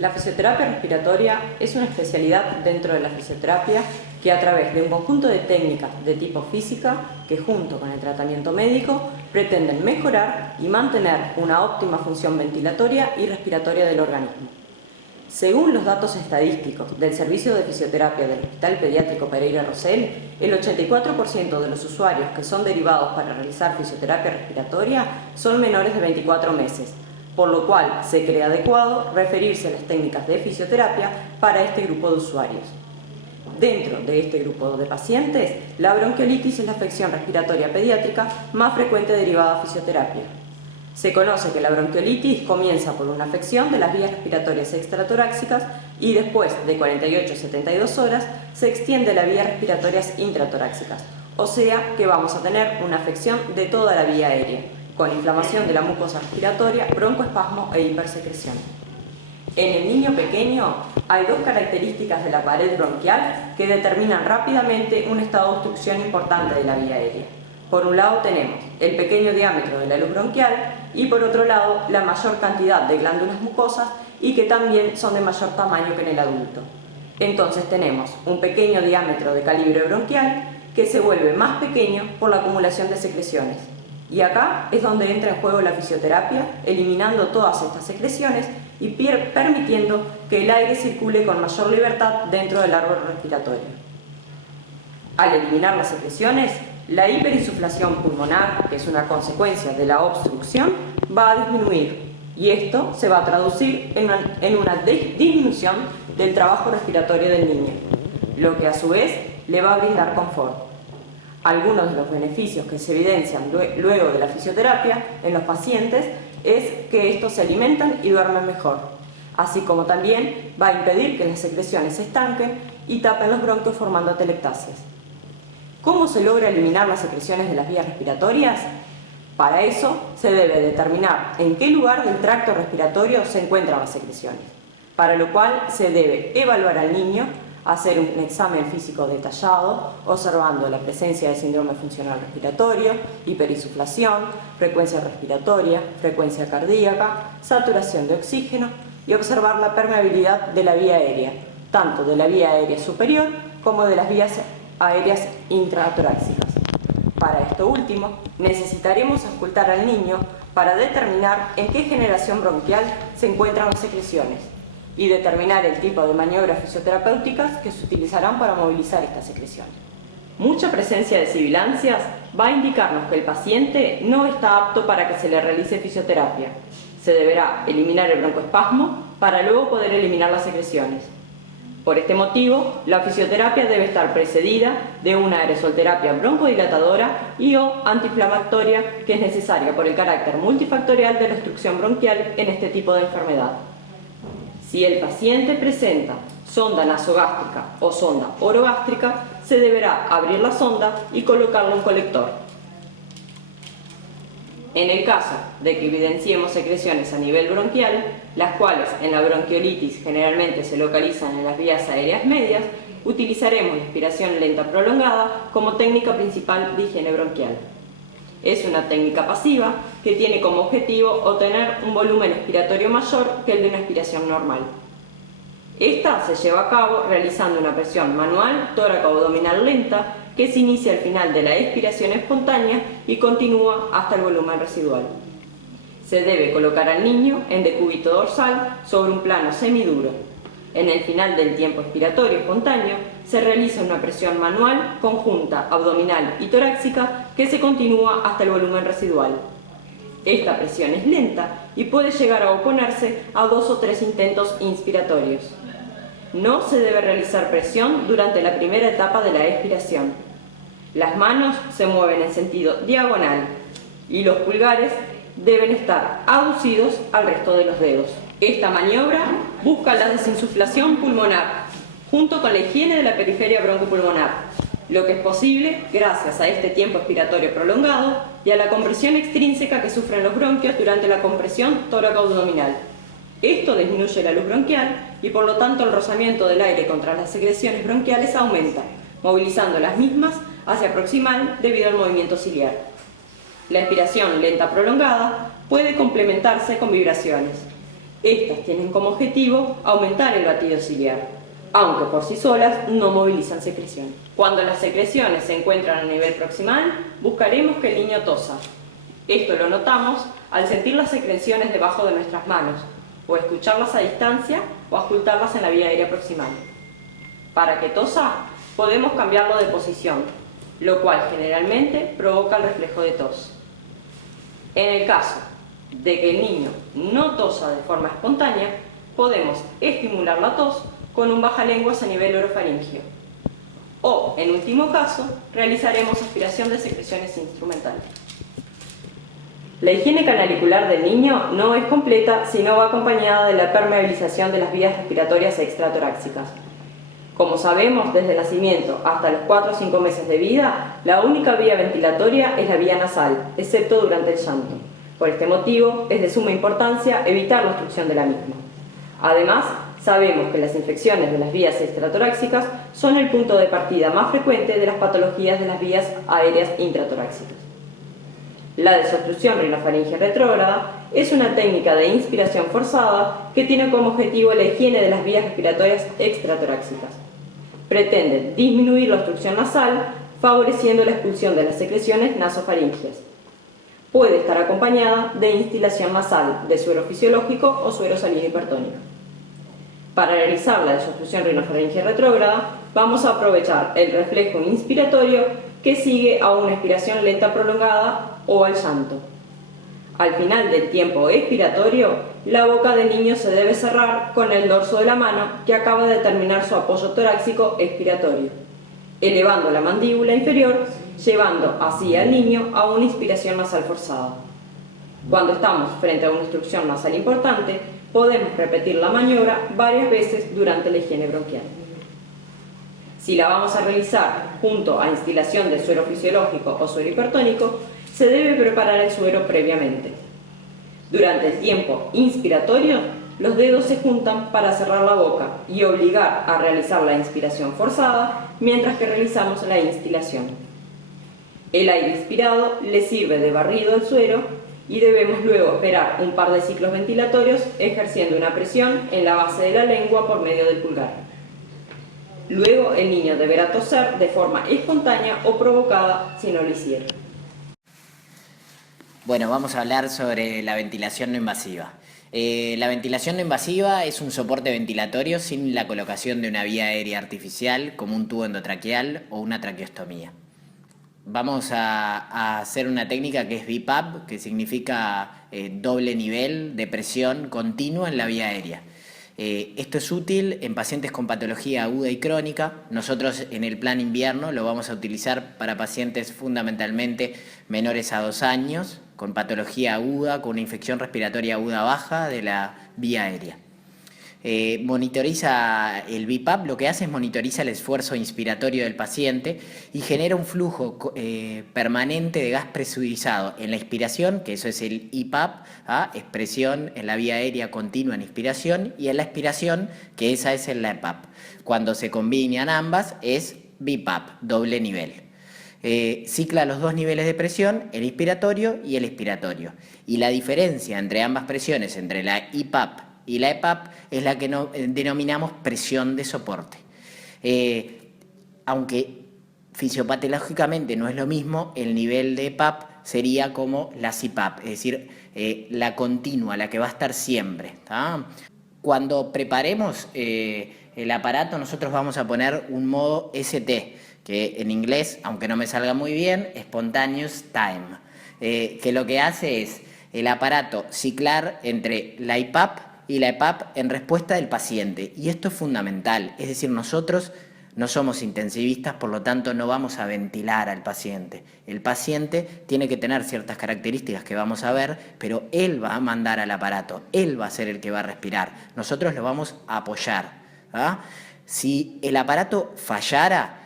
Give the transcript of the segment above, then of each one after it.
La fisioterapia respiratoria es una especialidad dentro de la fisioterapia que a través de un conjunto de técnicas de tipo física que junto con el tratamiento médico pretenden mejorar y mantener una óptima función ventilatoria y respiratoria del organismo. Según los datos estadísticos del Servicio de Fisioterapia del Hospital Pediátrico Pereira Rosell, el 84% de los usuarios que son derivados para realizar fisioterapia respiratoria son menores de 24 meses, por lo cual se cree adecuado referirse a las técnicas de fisioterapia para este grupo de usuarios. Dentro de este grupo de pacientes, la bronquiolitis es la afección respiratoria pediátrica más frecuente derivada a fisioterapia. Se conoce que la bronquiolitis comienza por una afección de las vías respiratorias extratorácicas y después de 48 a 72 horas se extiende a las vías respiratorias intratorácicas, o sea que vamos a tener una afección de toda la vía aérea, con inflamación de la mucosa respiratoria, broncoespasmo e hipersecreción. En el niño pequeño hay dos características de la pared bronquial que determinan rápidamente un estado de obstrucción importante de la vía aérea. Por un lado tenemos el pequeño diámetro de la luz bronquial y por otro lado la mayor cantidad de glándulas mucosas y que también son de mayor tamaño que en el adulto. Entonces tenemos un pequeño diámetro de calibre bronquial que se vuelve más pequeño por la acumulación de secreciones. Y acá es donde entra en juego la fisioterapia, eliminando todas estas secreciones y permitiendo que el aire circule con mayor libertad dentro del árbol respiratorio. Al eliminar las secreciones, la hiperinsuflación pulmonar, que es una consecuencia de la obstrucción, va a disminuir y esto se va a traducir en una disminución del trabajo respiratorio del niño, lo que a su vez le va a brindar confort. Algunos de los beneficios que se evidencian luego de la fisioterapia en los pacientes es que estos se alimentan y duermen mejor, así como también va a impedir que las secreciones se estanquen y tapen los bronquios formando atelectasias. ¿Cómo se logra eliminar las secreciones de las vías respiratorias? Para eso se debe determinar en qué lugar del tracto respiratorio se encuentran las secreciones, para lo cual se debe evaluar al niño, hacer un examen físico detallado, observando la presencia de síndrome funcional respiratorio, hiperinsuflación, frecuencia respiratoria, frecuencia cardíaca, saturación de oxígeno y observar la permeabilidad de la vía aérea, tanto de la vía aérea superior como de las vías aéreas intratorácicas. Para esto último, necesitaremos auscultar al niño para determinar en qué generación bronquial se encuentran las secreciones y determinar el tipo de maniobras fisioterapéuticas que se utilizarán para movilizar estas secreciones. Mucha presencia de sibilancias va a indicarnos que el paciente no está apto para que se le realice fisioterapia. Se deberá eliminar el broncoespasmo para luego poder eliminar las secreciones. Por este motivo, la fisioterapia debe estar precedida de una aerosolterapia broncodilatadora y o antiinflamatoria que es necesaria por el carácter multifactorial de la obstrucción bronquial en este tipo de enfermedad. Si el paciente presenta sonda nasogástrica o sonda orogástrica, se deberá abrir la sonda y colocarle un colector. En el caso de que evidenciemos secreciones a nivel bronquial, las cuales en la bronquiolitis generalmente se localizan en las vías aéreas medias, utilizaremos la inspiración lenta prolongada como técnica principal de higiene bronquial. Es una técnica pasiva que tiene como objetivo obtener un volumen expiratorio mayor que el de una aspiración normal. Esta se lleva a cabo realizando una presión manual tóraco-abdominal lenta que se inicia al final de la expiración espontánea y continúa hasta el volumen residual. Se debe colocar al niño en decúbito dorsal sobre un plano semiduro. En el final del tiempo expiratorio espontáneo se realiza una presión manual conjunta abdominal y torácica que se continúa hasta el volumen residual. Esta presión es lenta y puede llegar a oponerse a 2 o 3 intentos inspiratorios. No se debe realizar presión durante la primera etapa de la expiración. Las manos se mueven en sentido diagonal y los pulgares deben estar aducidos al resto de los dedos. Esta maniobra busca la desinsuflación pulmonar junto con la higiene de la periferia broncopulmonar, lo que es posible gracias a este tiempo expiratorio prolongado y a la compresión extrínseca que sufren los bronquios durante la compresión tóraco-abdominal. Esto disminuye la luz bronquial y por lo tanto el rozamiento del aire contra las secreciones bronquiales aumenta, movilizando las mismas hacia proximal debido al movimiento ciliar. La expiración lenta prolongada puede complementarse con vibraciones. Estas tienen como objetivo aumentar el batido ciliar, aunque por sí solas no movilizan secreción. Cuando las secreciones se encuentran a nivel proximal, buscaremos que el niño tosa. Esto lo notamos al sentir las secreciones debajo de nuestras manos, o escucharlas a distancia o ocultarlas en la vía aérea proximal. Para que tosa, podemos cambiarlo de posición, lo cual generalmente provoca el reflejo de tos. En el caso de que el niño no tosa de forma espontánea, podemos estimular la tos con un bajalenguas a nivel orofaringio. O, en último caso, realizaremos aspiración de secreciones instrumentales. La higiene canalicular del niño no es completa si no va acompañada de la permeabilización de las vías respiratorias extratoráxicas. Como sabemos, desde el nacimiento hasta los 4 o 5 meses de vida, la única vía ventilatoria es la vía nasal, excepto durante el llanto. Por este motivo, es de suma importancia evitar la obstrucción de la misma. Además, sabemos que las infecciones de las vías extratoráxicas son el punto de partida más frecuente de las patologías de las vías aéreas intratoráxicas. La desobstrucción rinofaringea retrógrada es una técnica de inspiración forzada que tiene como objetivo la higiene de las vías respiratorias extratoráxicas. Pretende disminuir la obstrucción nasal, favoreciendo la expulsión de las secreciones nasofaríngeas. Puede estar acompañada de instilación nasal de suero fisiológico o suero salino hipertónico. Para realizar la desobstrucción rinofaringea retrógrada, vamos a aprovechar el reflejo inspiratorio que sigue a una expiración lenta prolongada o al llanto. Al final del tiempo expiratorio, la boca del niño se debe cerrar con el dorso de la mano que acaba de terminar su apoyo torácico expiratorio, elevando la mandíbula inferior, llevando así al niño a una inspiración nasal forzada. Cuando estamos frente a una obstrucción nasal importante, podemos repetir la maniobra varias veces durante la higiene bronquial. Si la vamos a realizar junto a instilación de suero fisiológico o suero hipertónico, se debe preparar el suero previamente. Durante el tiempo inspiratorio, los dedos se juntan para cerrar la boca y obligar a realizar la inspiración forzada mientras que realizamos la instilación. El aire inspirado le sirve de barrido al suero y debemos luego esperar un par de ciclos ventilatorios ejerciendo una presión en la base de la lengua por medio del pulgar. Luego el niño deberá toser de forma espontánea o provocada si no lo hiciera. Bueno, vamos a hablar sobre la ventilación no invasiva. La ventilación no invasiva es un soporte ventilatorio sin la colocación de una vía aérea artificial como un tubo endotraqueal o una traqueostomía. Vamos a hacer una técnica que es BiPAP, que significa doble nivel de presión continua en la vía aérea. Esto es útil en pacientes con patología aguda y crónica. Nosotros en el plan invierno lo vamos a utilizar para pacientes fundamentalmente menores a 2 años, con patología aguda, con una infección respiratoria aguda baja de la vía aérea. Monitoriza el BiPAP, lo que hace es monitoriza el esfuerzo inspiratorio del paciente y genera un flujo permanente de gas presurizado en la inspiración, que eso es el IPAP, expresión en la vía aérea continua en inspiración, y en la expiración, que esa es en la EPAP. Cuando se combinan ambas es BiPAP, doble nivel. Cicla los 2 niveles de presión, el inspiratorio y el expiratorio. Y la diferencia entre ambas presiones, entre la IPAP y la EPAP, es la que denominamos presión de soporte. Aunque fisiopatológicamente no es lo mismo, el nivel de EPAP sería como la CPAP, es decir, la continua, la que va a estar siempre, ¿tá? Cuando preparemos el aparato, nosotros vamos a poner un modo ST, que en inglés, aunque no me salga muy bien, Spontaneous Time, que lo que hace es el aparato ciclar entre la IPAP y la EPAP en respuesta del paciente. Y esto es fundamental, es decir, nosotros no somos intensivistas, por lo tanto no vamos a ventilar al paciente. El paciente tiene que tener ciertas características que vamos a ver, pero él va a mandar al aparato, él va a ser el que va a respirar. Nosotros lo vamos a apoyar, ¿ah? Si el aparato fallara,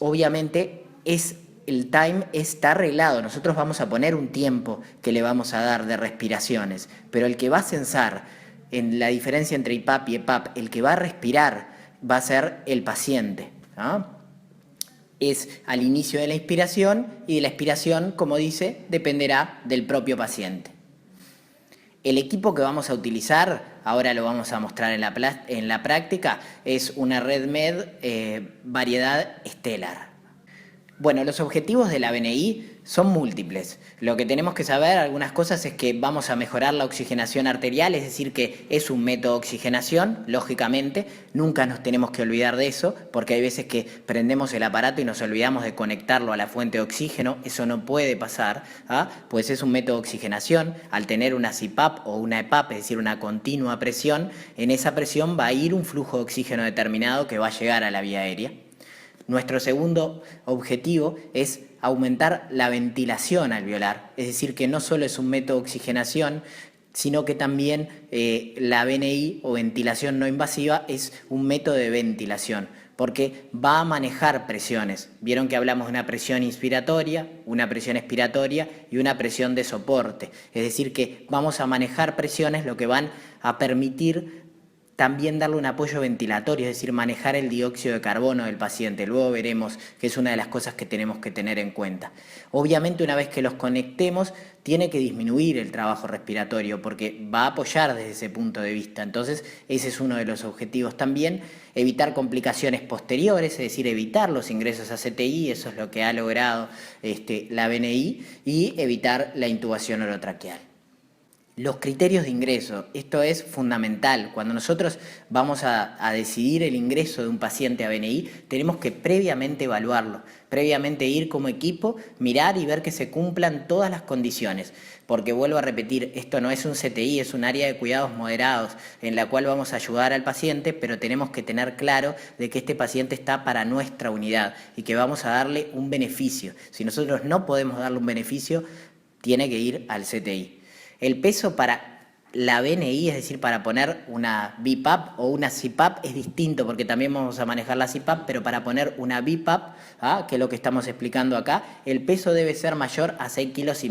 obviamente el time está arreglado, nosotros vamos a poner un tiempo que le vamos a dar de respiraciones, pero el que va a censar en la diferencia entre IPAP y EPAP, el que va a respirar va a ser el paciente, ¿no? Es al inicio de la inspiración y de la expiración, como dice, dependerá del propio paciente. El equipo que vamos a utilizar, ahora lo vamos a mostrar en la práctica, es una RedMed variedad Stellar. Bueno, los objetivos de la BNI son múltiples. Lo que tenemos que saber, algunas cosas, es que vamos a mejorar la oxigenación arterial, es decir, que es un método de oxigenación, lógicamente. Nunca nos tenemos que olvidar de eso, porque hay veces que prendemos el aparato y nos olvidamos de conectarlo a la fuente de oxígeno. Eso no puede pasar, pues es un método de oxigenación. Al tener una CPAP o una EPAP, es decir, una continua presión, en esa presión va a ir un flujo de oxígeno determinado que va a llegar a la vía aérea. Nuestro segundo objetivo es aumentar la ventilación alveolar, es decir, que no solo es un método de oxigenación, sino que también la BNI o ventilación no invasiva es un método de ventilación, porque va a manejar presiones. Vieron que hablamos de una presión inspiratoria, una presión expiratoria y una presión de soporte, es decir, que vamos a manejar presiones, lo que van a permitir también darle un apoyo ventilatorio, es decir, manejar el dióxido de carbono del paciente. Luego veremos que es una de las cosas que tenemos que tener en cuenta. Obviamente, una vez que los conectemos, tiene que disminuir el trabajo respiratorio porque va a apoyar desde ese punto de vista. Entonces, ese es uno de los objetivos también. Evitar complicaciones posteriores, es decir, evitar los ingresos a CTI, eso es lo que ha logrado la BNI, y evitar la intubación orotraqueal. Los criterios de ingreso, esto es fundamental. Cuando nosotros vamos a decidir el ingreso de un paciente a BNI, tenemos que previamente evaluarlo, previamente ir como equipo, mirar y ver que se cumplan todas las condiciones. Porque vuelvo a repetir, esto no es un CTI, es un área de cuidados moderados en la cual vamos a ayudar al paciente, pero tenemos que tener claro de que este paciente está para nuestra unidad y que vamos a darle un beneficio. Si nosotros no podemos darle un beneficio, tiene que ir al CTI. El peso para la BNI, es decir, para poner una BiPAP o una CPAP, es distinto porque también vamos a manejar la CPAP, pero para poner una BiPAP, que es lo que estamos explicando acá, el peso debe ser mayor a 6,5 kilos.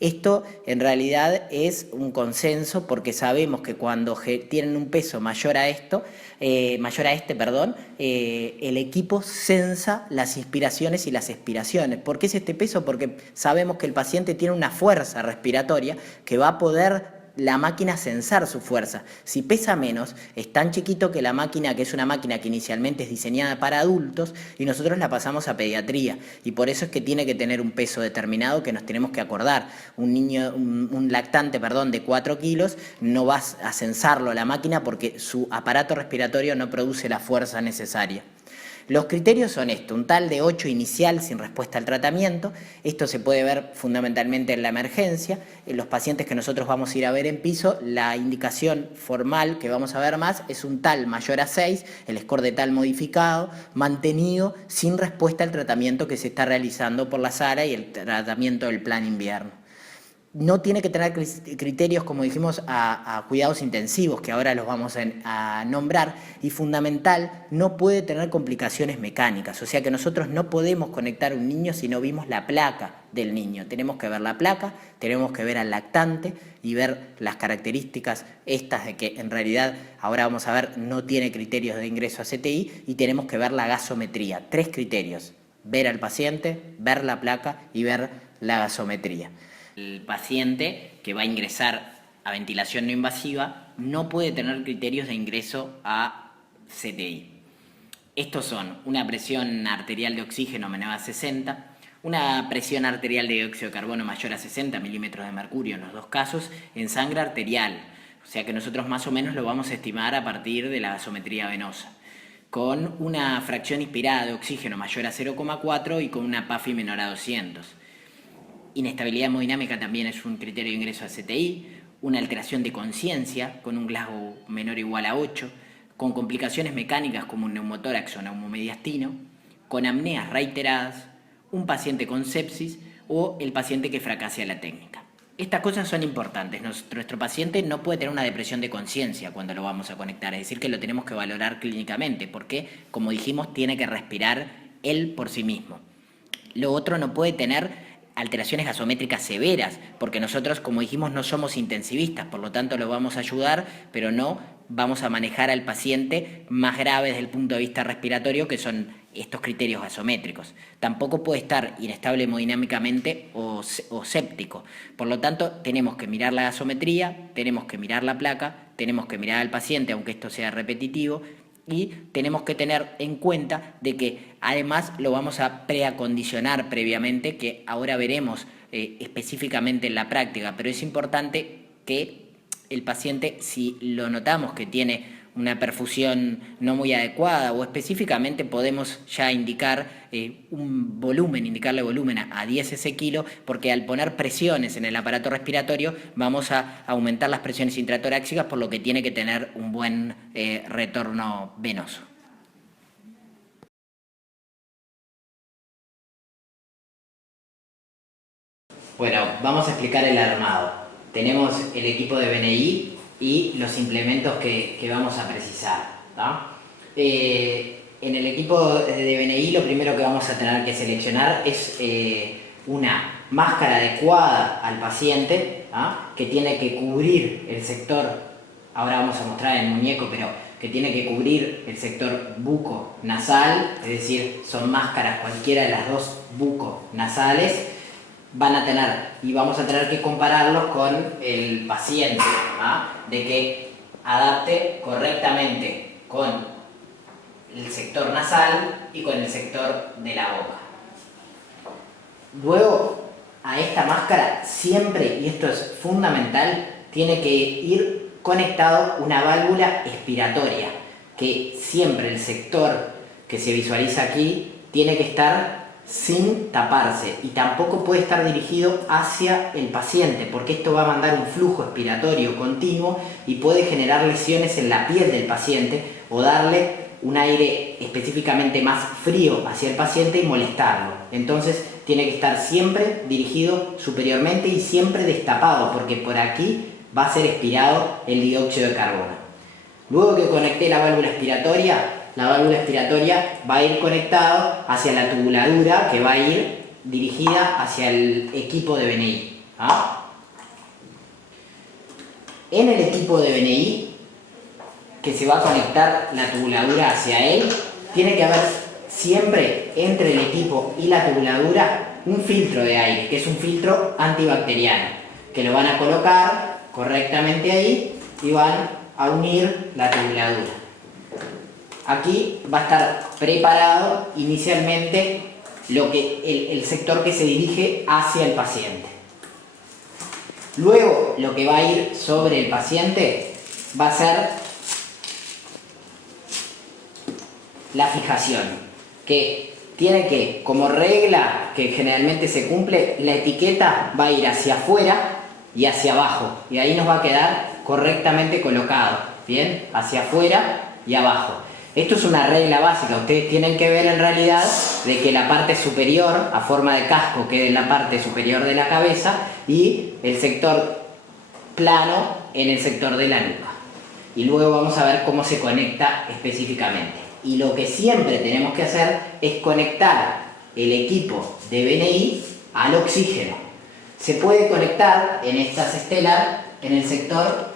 Esto en realidad es un consenso porque sabemos que cuando tienen un peso mayor a este, el equipo censa las inspiraciones y las expiraciones. ¿Por qué es este peso? Porque sabemos que el paciente tiene una fuerza respiratoria que va a poder la máquina censar su fuerza. Si pesa menos, es tan chiquito que la máquina, que es una máquina que inicialmente es diseñada para adultos, y nosotros la pasamos a pediatría, y por eso es que tiene que tener un peso determinado que nos tenemos que acordar. Un lactante de 4 kilos no va a censarlo a la máquina porque su aparato respiratorio no produce la fuerza necesaria. Los criterios son esto: un TAL de 8 inicial sin respuesta al tratamiento. Esto se puede ver fundamentalmente en la emergencia. En los pacientes que nosotros vamos a ir a ver en piso, la indicación formal que vamos a ver más es un TAL mayor a 6, el score de TAL modificado, mantenido sin respuesta al tratamiento que se está realizando por la SARA y el tratamiento del plan invierno. No tiene que tener criterios, como dijimos, a cuidados intensivos, que ahora los vamos a nombrar, y fundamental, no puede tener complicaciones mecánicas, o sea que nosotros no podemos conectar a un niño si no vimos la placa del niño. Tenemos que ver la placa, tenemos que ver al lactante y ver las características estas de que en realidad, ahora vamos a ver, no tiene criterios de ingreso a CTI, y tenemos que ver la gasometría. 3 criterios: ver al paciente, ver la placa y ver la gasometría. El paciente que va a ingresar a ventilación no invasiva no puede tener criterios de ingreso a CTI. Estos son una presión arterial de oxígeno menor a 60, una presión arterial de dióxido de carbono mayor a 60 milímetros de mercurio en los dos casos, en sangre arterial, o sea que nosotros más o menos lo vamos a estimar a partir de la gasometría venosa, con una fracción inspirada de oxígeno mayor a 0,4 y con una PAFI menor a 200. Inestabilidad hemodinámica también es un criterio de ingreso a CTI, una alteración de conciencia con un Glasgow menor o igual a 8, con complicaciones mecánicas como un neumotórax o neumomediastino, con apneas reiteradas, un paciente con sepsis o el paciente que fracase a la técnica. Estas cosas son importantes. Nuestro paciente no puede tener una depresión de conciencia cuando lo vamos a conectar, es decir, que lo tenemos que valorar clínicamente porque, como dijimos, tiene que respirar él por sí mismo. Lo otro, no puede tener alteraciones gasométricas severas, porque nosotros, como dijimos, no somos intensivistas, por lo tanto lo vamos a ayudar, pero no vamos a manejar al paciente más grave desde el punto de vista respiratorio, que son estos criterios gasométricos. Tampoco puede estar inestable hemodinámicamente o séptico. Por lo tanto, tenemos que mirar la gasometría, tenemos que mirar la placa, tenemos que mirar al paciente, aunque esto sea repetitivo, y tenemos que tener en cuenta de que además lo vamos a preacondicionar previamente, que ahora veremos específicamente en la práctica, pero es importante que el paciente, si lo notamos que tiene una perfusión no muy adecuada o específicamente podemos ya indicar un volumen, indicarle volumen a 10 s/kg, porque al poner presiones en el aparato respiratorio vamos a aumentar las presiones intratorácicas, por lo que tiene que tener un buen retorno venoso. Bueno, vamos a explicar el armado. Tenemos el equipo de BNI y los implementos que vamos a precisar, ¿tá? En el equipo de BNI lo primero que vamos a tener que seleccionar es una máscara adecuada al paciente, ¿tá? Que tiene que cubrir el sector, ahora vamos a mostrar en el muñeco, pero que tiene que cubrir el sector buco-nasal, es decir, son máscaras cualquiera de las dos buco-nasales. Van a tener, y vamos a tener que compararlos con el paciente, ¿ah? De que adapte correctamente con el sector nasal y con el sector de la boca. Luego, a esta máscara siempre, y esto es fundamental, tiene que ir conectado una válvula expiratoria, que siempre el sector que se visualiza aquí tiene que estar sin taparse y tampoco puede estar dirigido hacia el paciente, porque esto va a mandar un flujo expiratorio continuo y puede generar lesiones en la piel del paciente o darle un aire específicamente más frío hacia el paciente y molestarlo. Entonces tiene que estar siempre dirigido superiormente y siempre destapado, porque por aquí va a ser expirado el dióxido de carbono. Luego que conecté la válvula expiratoria va a ir conectado hacia la tubuladura, que va a ir dirigida hacia el equipo de BNI. ¿Ah? En el equipo de BNI, que se va a conectar la tubuladura hacia él, tiene que haber siempre entre el equipo y la tubuladura un filtro de aire, que es un filtro antibacteriano, que lo van a colocar correctamente ahí y van a unir la tubuladura. Aquí va a estar preparado inicialmente el sector que se dirige hacia el paciente. Luego, lo que va a ir sobre el paciente va a ser la fijación, que tiene que, como regla que generalmente se cumple, la etiqueta va a ir hacia afuera y hacia abajo, y ahí nos va a quedar correctamente colocado, ¿bien? Hacia afuera y abajo. Esto es una regla básica, ustedes tienen que ver en realidad de que la parte superior, a forma de casco, quede en la parte superior de la cabeza y el sector plano en el sector de la nuca. Y luego vamos a ver cómo se conecta específicamente. Y lo que siempre tenemos que hacer es conectar el equipo de BNI al oxígeno. Se puede conectar en estas estelar en el sector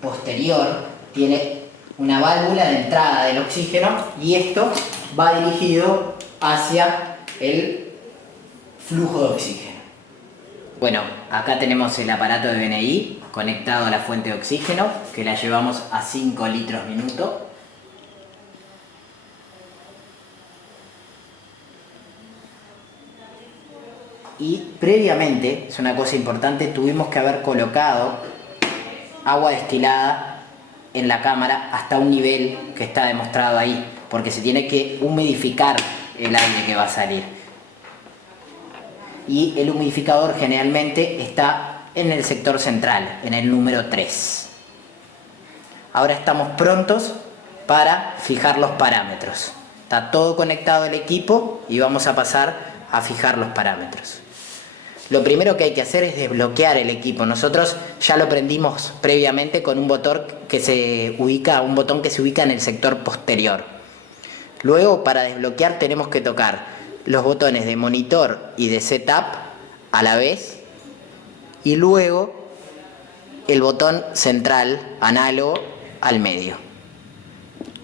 posterior, tiene una válvula de entrada del oxígeno y esto va dirigido hacia el flujo de oxígeno. Bueno, acá tenemos el aparato de BNI conectado a la fuente de oxígeno, que la llevamos a 5 litros minuto. Y previamente, es una cosa importante, tuvimos que haber colocado agua destilada en la cámara hasta un nivel que está demostrado ahí, porque se tiene que humidificar el aire que va a salir. Y el humidificador generalmente está en el sector central, en el número 3. Ahora estamos prontos para fijar los parámetros. Está todo conectado al equipo y vamos a pasar a fijar los parámetros. Lo primero que hay que hacer es desbloquear el equipo. Nosotros ya lo prendimos previamente con un botón que se ubica en el sector posterior. Luego, para desbloquear, tenemos que tocar los botones de monitor y de setup a la vez, y luego el botón central análogo al medio.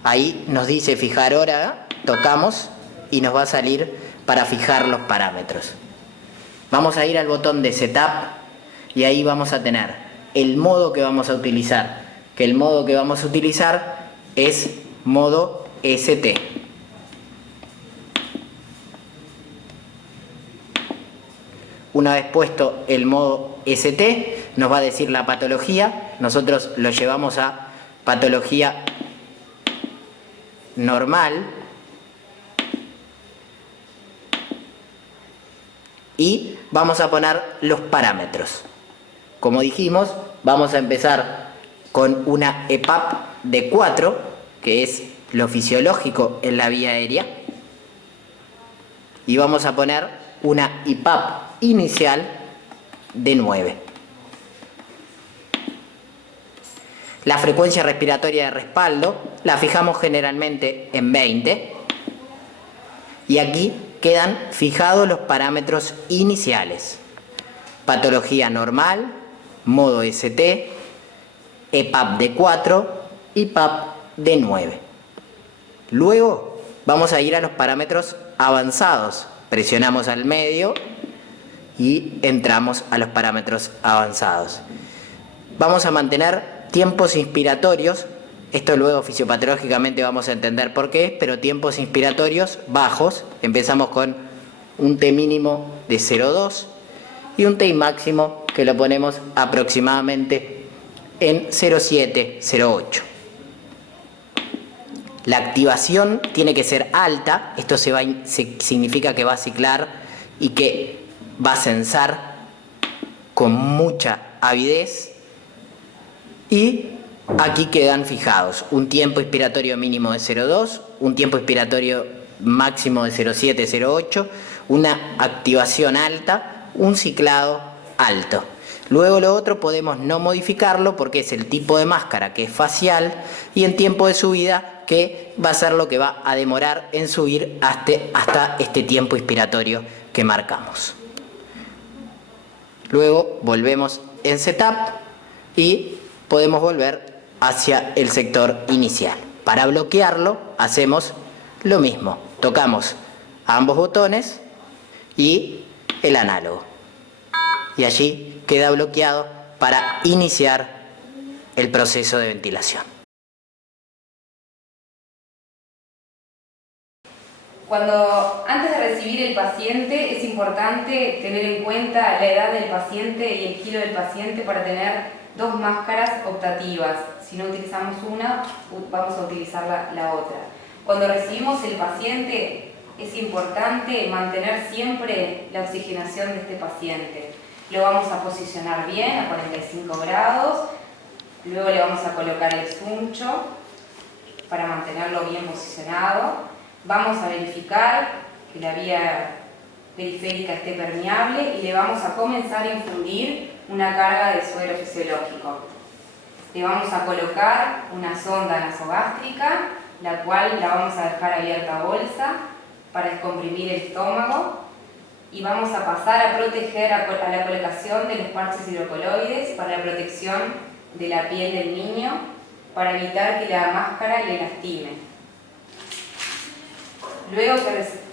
Ahí nos dice fijar hora, tocamos y nos va a salir para fijar los parámetros. Vamos a ir al botón de Setup y ahí vamos a tener el modo que vamos a utilizar, que el modo que vamos a utilizar es modo ST. Una vez puesto el modo ST, nos va a decir la patología. Nosotros lo llevamos a patología normal y vamos a poner los parámetros. Como dijimos, vamos a empezar con una EPAP de 4, que es lo fisiológico en la vía aérea, y vamos a poner una IPAP inicial de 9. La frecuencia respiratoria de respaldo la fijamos generalmente en 20 y aquí quedan fijados los parámetros iniciales: patología normal, modo ST, EPAP de 4, IPAP de 9. Luego vamos a ir a los parámetros avanzados. Presionamos al medio y entramos a los parámetros avanzados. Vamos a mantener tiempos inspiratorios. Esto luego fisiopatológicamente vamos a entender por qué, pero tiempos inspiratorios bajos. Empezamos con un T mínimo de 0,2 y un T máximo que lo ponemos aproximadamente en 0,7, 0,8. La activación tiene que ser alta. Esto significa que va a ciclar y que va a censar con mucha avidez. Y aquí quedan fijados un tiempo inspiratorio mínimo de 0,2, un tiempo inspiratorio máximo de 0,7, 0,8, una activación alta, un ciclado alto. Luego lo otro podemos no modificarlo porque es el tipo de máscara, que es facial, y en tiempo de subida, que va a ser lo que va a demorar en subir hasta este tiempo inspiratorio que marcamos. Luego volvemos en Setup y podemos volver hacia el sector inicial. Para bloquearlo hacemos lo mismo. Tocamos ambos botones y el análogo. Y allí queda bloqueado para iniciar el proceso de ventilación. Antes de recibir el paciente, es importante tener en cuenta la edad del paciente y el kilo del paciente para tener dos máscaras optativas. Si no utilizamos una, vamos a utilizar la otra. Cuando recibimos el paciente, es importante mantener siempre la oxigenación de este paciente. Lo vamos a posicionar bien a 45 grados, luego le vamos a colocar el suncho para mantenerlo bien posicionado. Vamos a verificar que la vía periférica esté permeable y le vamos a comenzar a infundir una carga de suero fisiológico. Le vamos a colocar una sonda nasogástrica, la cual la vamos a dejar abierta a bolsa para descomprimir el estómago, y vamos a pasar a proteger a la colocación de los parches hidrocoloides para la protección de la piel del niño, para evitar que la máscara le lastime. Luego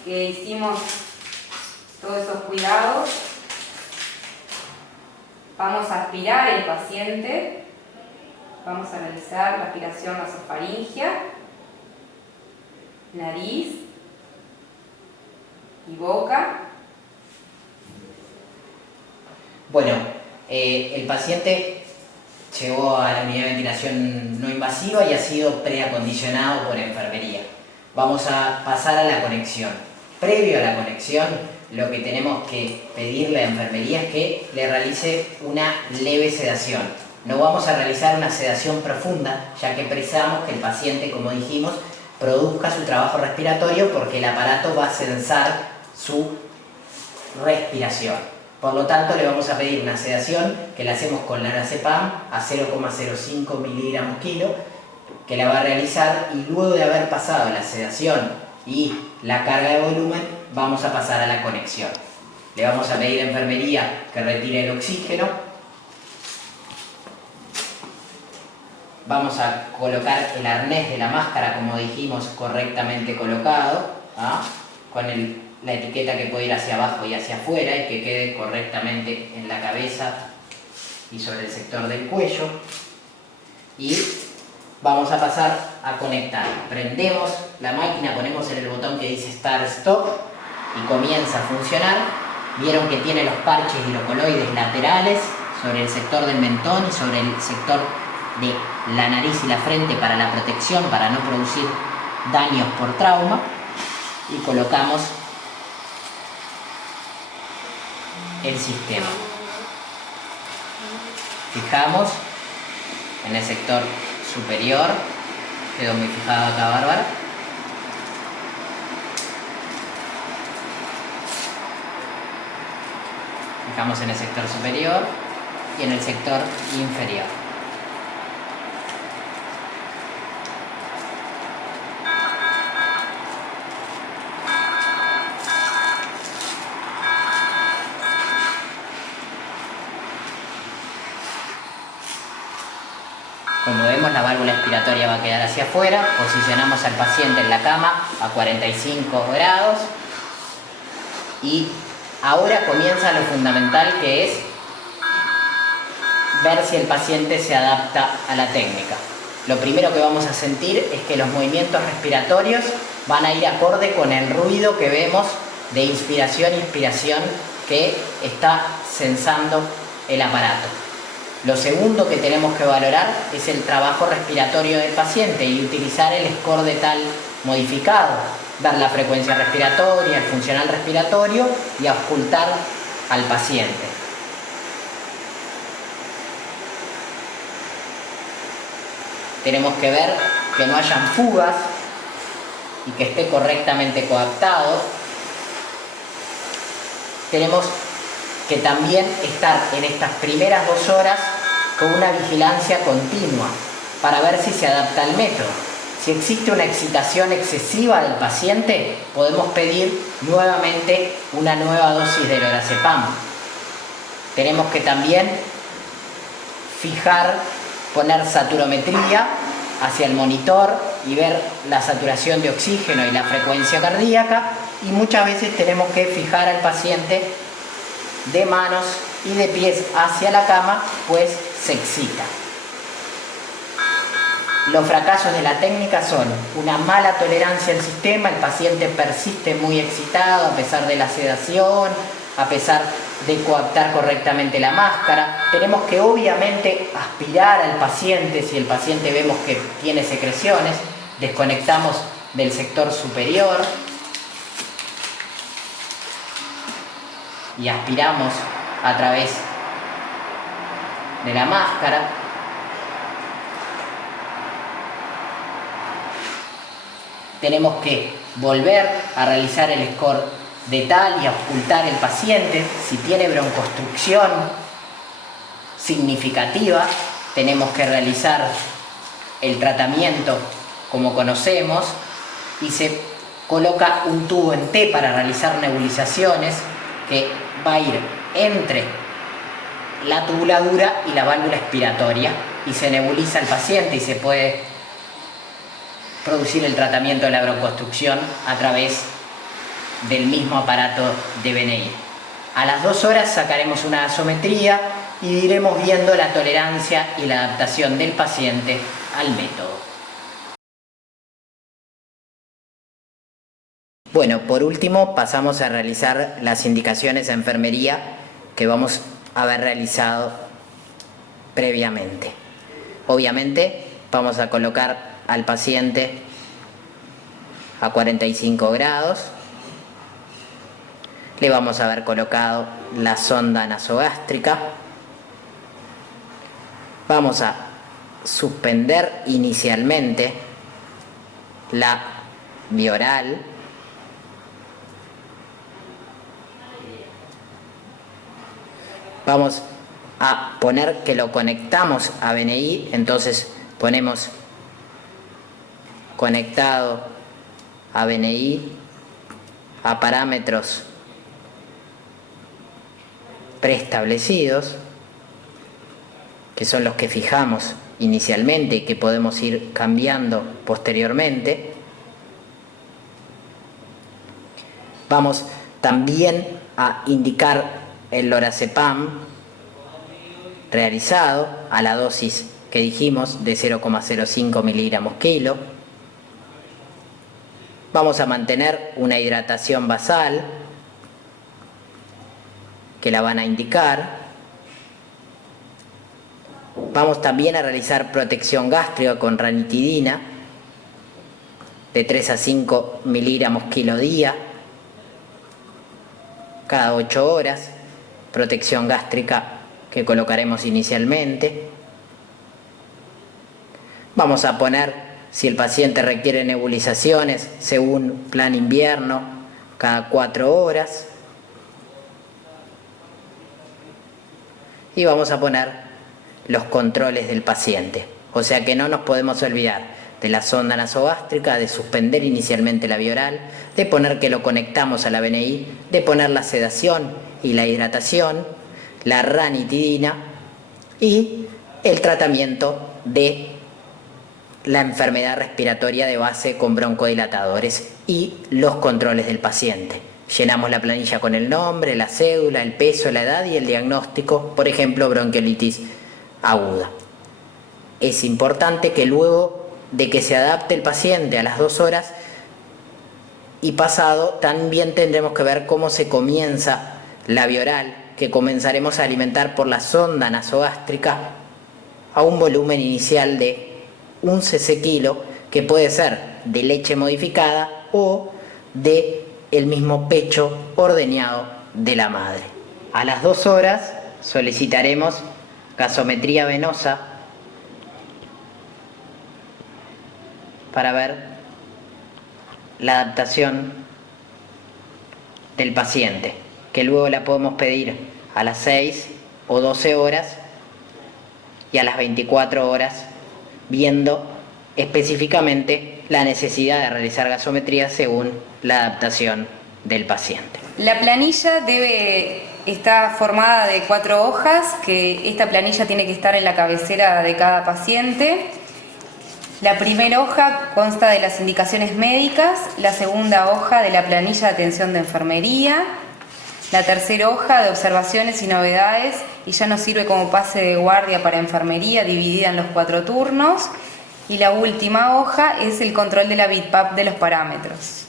que hicimos todos esos cuidados, vamos a aspirar el paciente, vamos a realizar la aspiración nasofaringea, nariz y boca. Bueno, el paciente llegó a la unidad de ventilación no invasiva y ha sido preacondicionado por enfermería. Vamos a pasar a la conexión. Previo a la conexión, lo que tenemos que pedirle a enfermería es que le realice una leve sedación. No vamos a realizar una sedación profunda, ya que precisamos que el paciente, como dijimos, produzca su trabajo respiratorio, porque el aparato va a censar su respiración. Por lo tanto, le vamos a pedir una sedación que la hacemos con lorazepam a 0,05 miligramos kilo, que la va a realizar, y luego de haber pasado la sedación y la carga de volumen, vamos a pasar a la conexión. Le vamos a pedir a enfermería que retire el oxígeno. Vamos a colocar el arnés de la máscara, como dijimos, correctamente colocado, ¿ah? con la etiqueta que puede ir hacia abajo y hacia afuera y que quede correctamente en la cabeza y sobre el sector del cuello. Y vamos a pasar a conectar. Prendemos la máquina, ponemos en el botón que dice Start Stop y comienza a funcionar. Vieron que tiene los parches hidrocoloides laterales sobre el sector del mentón y sobre el sector de la nariz y la frente para la protección, para no producir daños por trauma. Y colocamos el sistema. Fijamos en el sector superior, quedó muy fijado acá, Bárbara. Fijamos en el sector superior y en el sector inferior. Como vemos, la válvula expiratoria va a quedar hacia afuera. Posicionamos al paciente en la cama a 45 grados. Y ahora comienza lo fundamental, que es ver si el paciente se adapta a la técnica. Lo primero que vamos a sentir es que los movimientos respiratorios van a ir acorde con el ruido que vemos de inspiración e expiración que está sensando el aparato. Lo segundo que tenemos que valorar es el trabajo respiratorio del paciente y utilizar el score de tal modificado, dar la frecuencia respiratoria, el funcional respiratorio y auscultar al paciente. Tenemos que ver que no hayan fugas y que esté correctamente coaptado. Tenemos que también estar en estas primeras 2 horas con una vigilancia continua para ver si se adapta al método. Si existe una excitación excesiva del paciente, podemos pedir nuevamente una nueva dosis de lorazepam. Tenemos que también poner saturometría hacia el monitor y ver la saturación de oxígeno y la frecuencia cardíaca, y muchas veces tenemos que fijar al paciente de manos y de pies hacia la cama, pues se excita. Los fracasos de la técnica son una mala tolerancia al sistema, el paciente persiste muy excitado a pesar de la sedación, a pesar de coaptar correctamente la máscara. Tenemos que obviamente aspirar al paciente. Si el paciente vemos que tiene secreciones, desconectamos del sector superior y aspiramos a través de la máscara. Tenemos que volver a realizar el score de tal y auscultar el paciente. Si tiene broncostrucción significativa, tenemos que realizar el tratamiento como conocemos y se coloca un tubo en T para realizar nebulizaciones que va a ir entre la tubuladura y la válvula expiratoria y se nebuliza el paciente y se puede producir el tratamiento de la broncostrucción a través del mismo aparato de BNI. A las 2 horas sacaremos una gasometría y iremos viendo la tolerancia y la adaptación del paciente al método. Bueno, por último pasamos a realizar las indicaciones de enfermería que vamos a haber realizado previamente. Obviamente vamos a colocar al paciente a 45 grados. Le vamos a haber colocado la sonda nasogástrica. Vamos a suspender inicialmente la bioral. Vamos a poner que lo conectamos a BNI, entonces ponemos conectado a BNI a parámetros preestablecidos, que son los que fijamos inicialmente y que podemos ir cambiando posteriormente. Vamos también a indicar el lorazepam realizado a la dosis que dijimos de 0,05 miligramos kilo. Vamos a mantener una hidratación basal que la van a indicar. Vamos también a realizar protección gástrica con ranitidina de 3 a 5 miligramos kilo día cada 8 horas. Protección gástrica que colocaremos inicialmente. Vamos a poner, si el paciente requiere nebulizaciones, según plan invierno, cada 4 horas. Y vamos a poner los controles del paciente. O sea que no nos podemos olvidar de la sonda nasogástrica, de suspender inicialmente la vía oral, de poner que lo conectamos a la BNI, de poner la sedación y la hidratación, la ranitidina y el tratamiento de la enfermedad respiratoria de base con broncodilatadores y los controles del paciente. Llenamos la planilla con el nombre, la cédula, el peso, la edad y el diagnóstico, por ejemplo, bronquiolitis aguda. Es importante que luego de que se adapte el paciente a las 2 horas y pasado, también tendremos que ver cómo se comienza la vía oral, que comenzaremos a alimentar por la sonda nasogástrica a un volumen inicial de 1 cc kilo, que puede ser de leche modificada o de el mismo pecho ordeñado de la madre. A las 2 horas solicitaremos gasometría venosa para ver la adaptación del paciente, que luego la podemos pedir a las 6 o 12 horas y a las 24 horas, viendo específicamente la necesidad de realizar gasometría según la adaptación del paciente. La planilla debe estar formada de 4 hojas, que esta planilla tiene que estar en la cabecera de cada paciente. La primera hoja consta de las indicaciones médicas, la segunda hoja de la planilla de atención de enfermería, la tercera hoja de observaciones y novedades, y ya nos sirve como pase de guardia para enfermería dividida en los 4 turnos, y la última hoja es el control de la BIPAP de los parámetros.